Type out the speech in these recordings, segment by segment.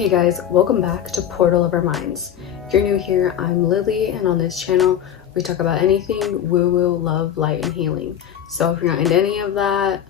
Hey guys, welcome back to Portal of Our Minds. If you're new here, I'm Lily, and on this channel we talk about anything woo-woo, love, light, and healing. So if you're not into any of that,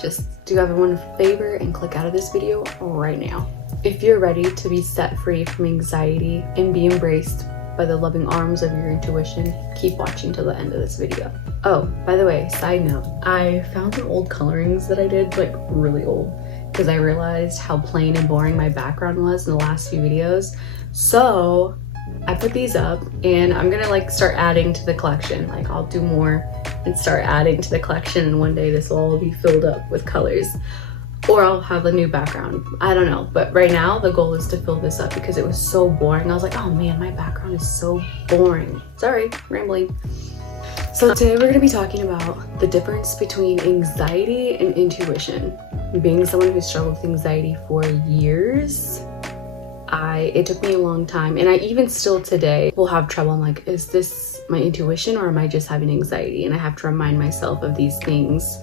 just do everyone a favor and click out of this video right now. If you're ready to be set free from anxiety and be embraced by the loving arms of your intuition, keep watching till the end of this video. Oh, by the way, side note, I found some old colorings that I did, like really old, because I realized how plain and boring my background was in the last few videos. So I put these up and I'm gonna like start adding to the collection. Like I'll do more and start adding to the collection, and one day this will all be filled up with colors. Or I'll have a new background. I don't know, but right now the goal is to fill this up because it was so boring. I was like, oh man, my background is so boring. Sorry, rambling. So today we're gonna be talking about the difference between anxiety and intuition. Being someone who struggled with anxiety for years, it took me a long time, and I even still today will have trouble. I'm like, is this my intuition or am I just having anxiety? And I have to remind myself of these things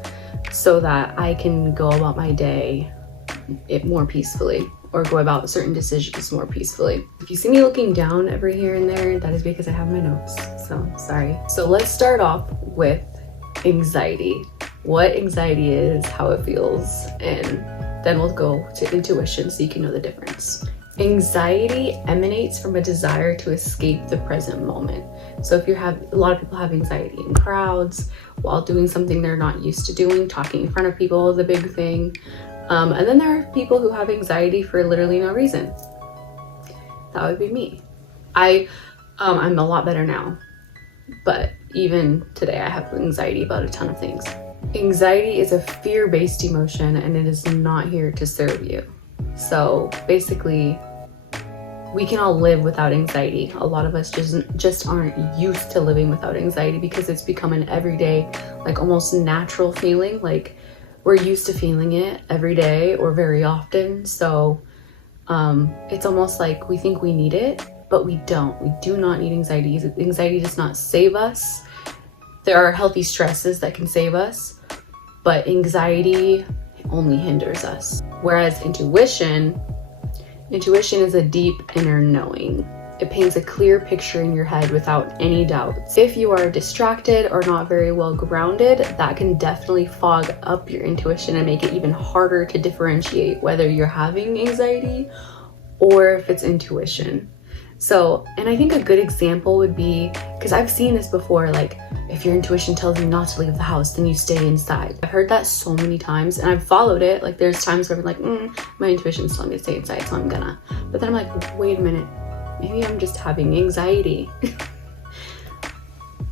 so that I can go about my day more peacefully, or go about certain decisions more peacefully. If you see me looking down every here and there, that is because I have my notes, so sorry. So let's start off with anxiety. What anxiety is, how it feels, and then we'll go to intuition so you can know the difference. Anxiety emanates from a desire to escape the present moment. So if a lot of people have anxiety in crowds, while doing something they're not used to doing. Talking in front of people is a big thing. And then there are people who have anxiety for literally no reason. That would be me. I'm a lot better now, but even today I have anxiety about a ton of things. Anxiety is a fear-based emotion, and it is not here to serve you. So basically, we can all live without anxiety. A lot of us just aren't used to living without anxiety because it's become an everyday, like almost natural feeling. Like we're used to feeling it every day or very often. So it's almost like we think we need it, but we don't. We do not need anxiety. Anxiety does not save us. There are healthy stresses that can save us, but anxiety only hinders us. Whereas intuition is a deep inner knowing. It paints a clear picture in your head without any doubts. If you are distracted or not very well grounded, that can definitely fog up your intuition and make it even harder to differentiate whether you're having anxiety or if it's intuition. So, and I think a good example would be, because I've seen this before, like if your intuition tells you not to leave the house, then you stay inside. I've heard that so many times and I've followed it. Like there's times where I'm like, my intuition's telling me to stay inside, so I'm gonna. But then I'm like, wait a minute, maybe I'm just having anxiety.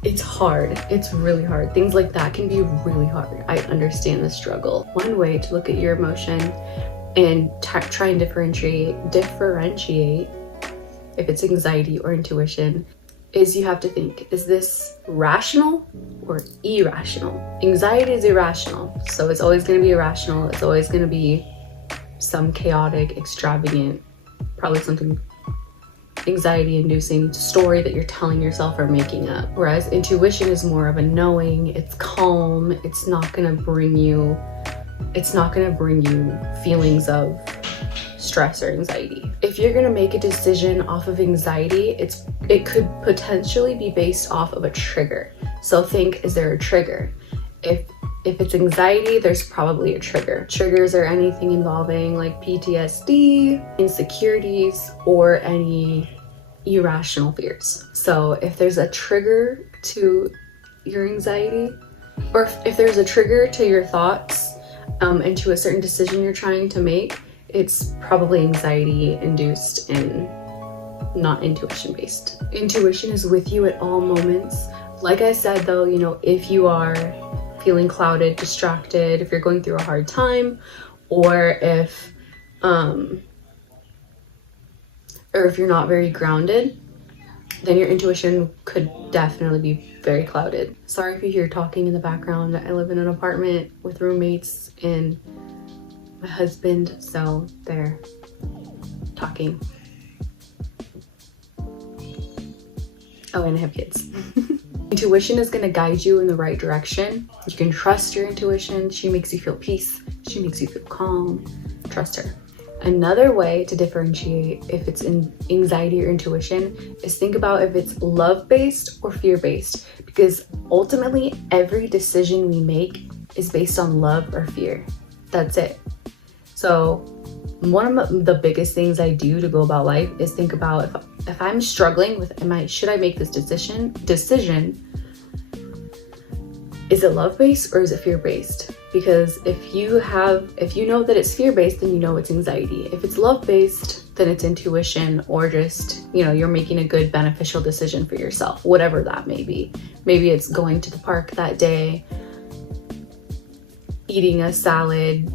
It's hard. It's really hard. Things like that can be really hard. I understand the struggle. One way to look at your emotion and try and differentiate if it's anxiety or intuition is you have to think, is this rational or irrational? Anxiety is irrational, so it's always going to be irrational. It's always going to be some chaotic, extravagant, probably something anxiety-inducing story that you're telling yourself or making up. Whereas intuition is more of a knowing. It's calm. It's not going to bring you feelings of stress or anxiety. If you're gonna make a decision off of anxiety, it could potentially be based off of a trigger. So think, is there a trigger? If it's anxiety, there's probably a trigger. Triggers are anything involving like PTSD, insecurities, or any irrational fears. So if there's a trigger to your anxiety, or if there's a trigger to your thoughts and to a certain decision you're trying to make, it's probably anxiety induced and not intuition based. Intuition is with you at all moments. Like I said though, if you are feeling clouded, distracted, if you're going through a hard time, or if you're not very grounded, then your intuition could definitely be very clouded. Sorry if you hear talking in the background. I live in an apartment with roommates and my husband, so they're talking. Oh, and I have kids. Intuition is going to guide you in the right direction. You can trust your intuition. She makes you feel peace. She makes you feel calm. Trust her. Another way to differentiate if it's in anxiety or intuition is think about if it's love-based or fear-based, because ultimately every decision we make is based on love or fear. That's it. So one of the biggest things I do to go about life is think about if I'm struggling with should I make this decision? Is it love-based or is it fear-based? Because if you know that it's fear-based, then you know it's anxiety. If it's love-based, then it's intuition, or just, you're making a good beneficial decision for yourself, whatever that may be. Maybe it's going to the park that day, eating a salad,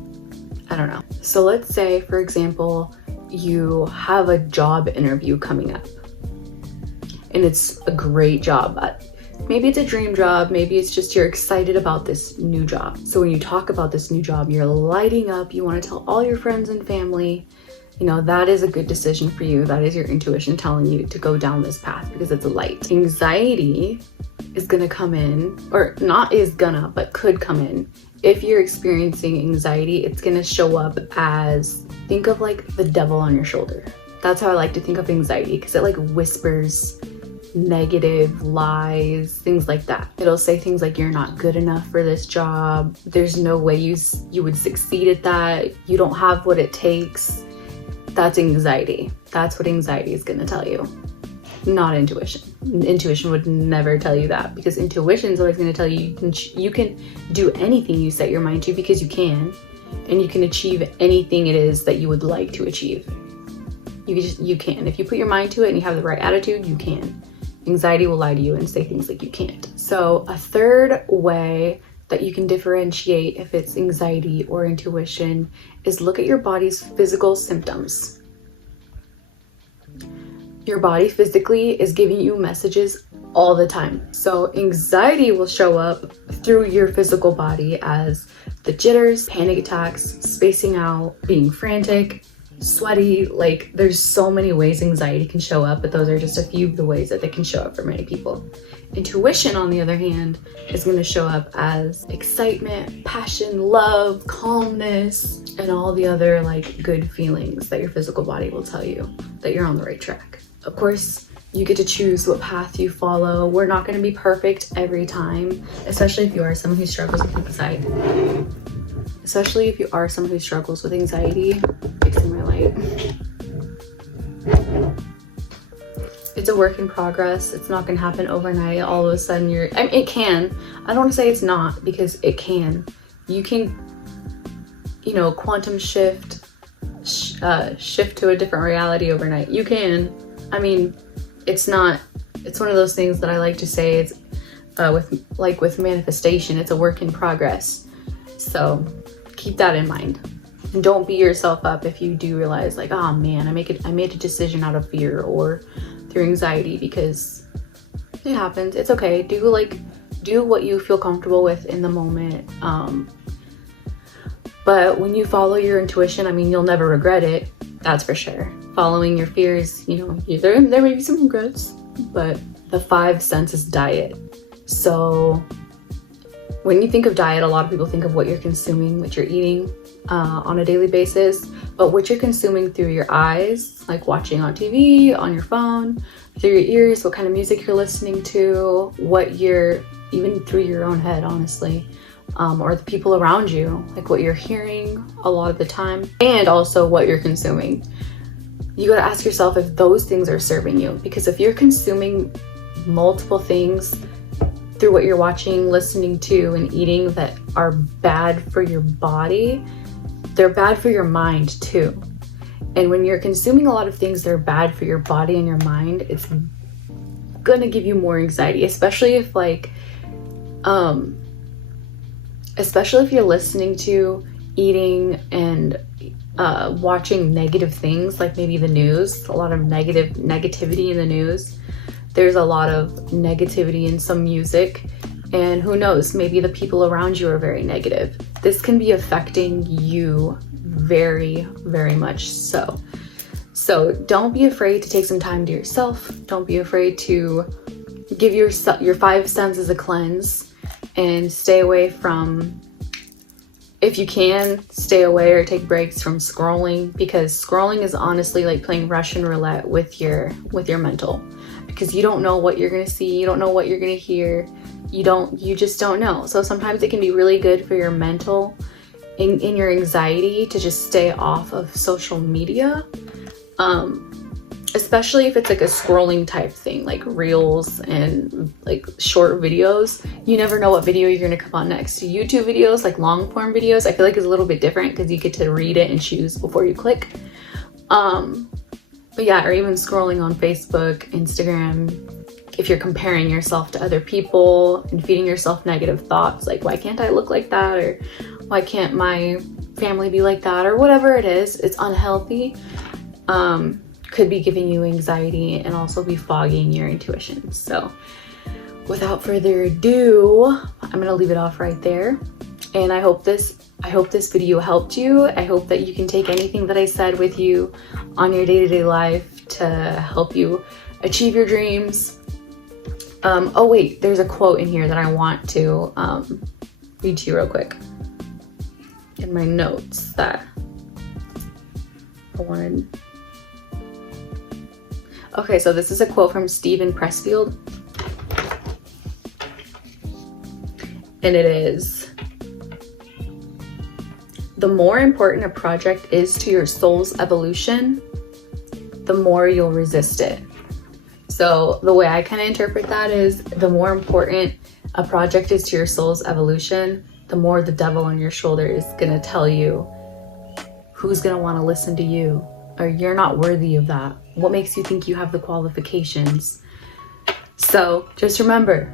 I don't know. So let's say, for example, you have a job interview coming up and it's a great job. Maybe it's a dream job, maybe it's just you're excited about this new job. So when you talk about this new job, you're lighting up, you want to tell all your friends and family, that is a good decision for you. That is your intuition telling you to go down this path because it's a light. Anxiety is gonna come in, or not is gonna, but could come in. If you're experiencing anxiety, it's gonna show up as, think of like the devil on your shoulder. That's how I like to think of anxiety, because it like whispers negative lies, things like that. It'll say things like, you're not good enough for this job, there's no way you would succeed at that, you don't have what it takes. That's anxiety. That's what anxiety is going to tell you, not intuition. Intuition would never tell you that, because intuition is always going to tell you you can do anything you set your mind to, because you can, and you can achieve anything it is that you would like to achieve. You can. If you put your mind to it and you have the right attitude, you can. Anxiety will lie to you and say things like you can't. So a third way that you can differentiate if it's anxiety or intuition is look at your body's physical symptoms. Your body physically is giving you messages all the time. So anxiety will show up through your physical body as the jitters, panic attacks, spacing out, being frantic, sweaty. Like, there's so many ways anxiety can show up, but those are just a few of the ways that they can show up for many people. Intuition, on the other hand, is going to show up as excitement, passion, love, calmness, and all the other like good feelings that your physical body will tell you that you're on the right track. Of course, you get to choose what path you follow. We're not going to be perfect every time, especially if you are someone who struggles with anxiety. Fixing my light. It's a work in progress. It's not going to happen overnight. All of a sudden it can. I don't want to say it's not, because it can. You can, quantum shift to a different reality overnight. You can. I mean, it's one of those things that I like to say, it's with manifestation, it's a work in progress. So keep that in mind. And don't beat yourself up if you do realize like, oh man, I made a decision out of fear or through anxiety, because it happens. It's okay. Do what you feel comfortable with in the moment. But when you follow your intuition, I mean, you'll never regret it. That's for sure. Following your fears, there may be some regrets, but the 5 senses diet. So when you think of diet, a lot of people think of what you're consuming, what you're eating on a daily basis, but what you're consuming through your eyes, like watching on TV, on your phone, through your ears, what kind of music you're listening to, even through your own head, honestly, or the people around you, like what you're hearing a lot of the time, and also what you're consuming. You gotta ask yourself if those things are serving you, because if you're consuming multiple things through what you're watching, listening to, and eating that are bad for your body, they're bad for your mind too. And when you're consuming a lot of things that are bad for your body and your mind, it's gonna give you more anxiety, especially if you're listening to, eating, and watching negative things, like maybe the news, a lot of negativity in the news. There's a lot of negativity in some music, and who knows, maybe the people around you are very negative. This can be affecting you very, very much so. So don't be afraid to take some time to yourself. Don't be afraid to give your 5 senses a cleanse and stay away from if you can, stay away or take breaks from scrolling, because scrolling is honestly like playing Russian roulette with your mental, because you don't know what you're gonna see, you don't know what you're gonna hear, you just don't know. So sometimes it can be really good for your mental, in your anxiety, to just stay off of social media, especially if it's like a scrolling type thing, like reels and like short videos. You never know what video you're gonna come on next. YouTube videos, like long form videos, I feel like is a little bit different because you get to read it and choose before you click. But yeah, or even scrolling on Facebook, Instagram, if you're comparing yourself to other people and feeding yourself negative thoughts, like why can't I look like that, or why can't my family be like that, or whatever it is, it's unhealthy. Could be giving you anxiety and also be fogging your intuition. So without further ado, I'm gonna leave it off right there. And I hope this video helped you. I hope that you can take anything that I said with you on your day-to-day life to help you achieve your dreams. Oh wait, there's a quote in here that I want to read to you real quick in my notes that I wanted. Okay, so this is a quote from Steven Pressfield, and it is, "The more important a project is to your soul's evolution, the more you'll resist it." So the way I kind of interpret that is, the more important a project is to your soul's evolution, the more the devil on your shoulder is gonna tell you who's gonna want to listen to you, or you're not worthy of that. What makes you think you have the qualifications? So just remember,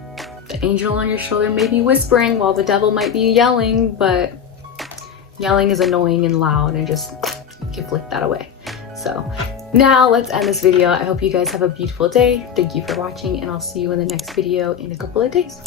the angel on your shoulder may be whispering while the devil might be yelling, but yelling is annoying and loud, and just you can flick that away. So now let's end this video. I hope you guys have a beautiful day. Thank you for watching, and I'll see you in the next video in a couple of days.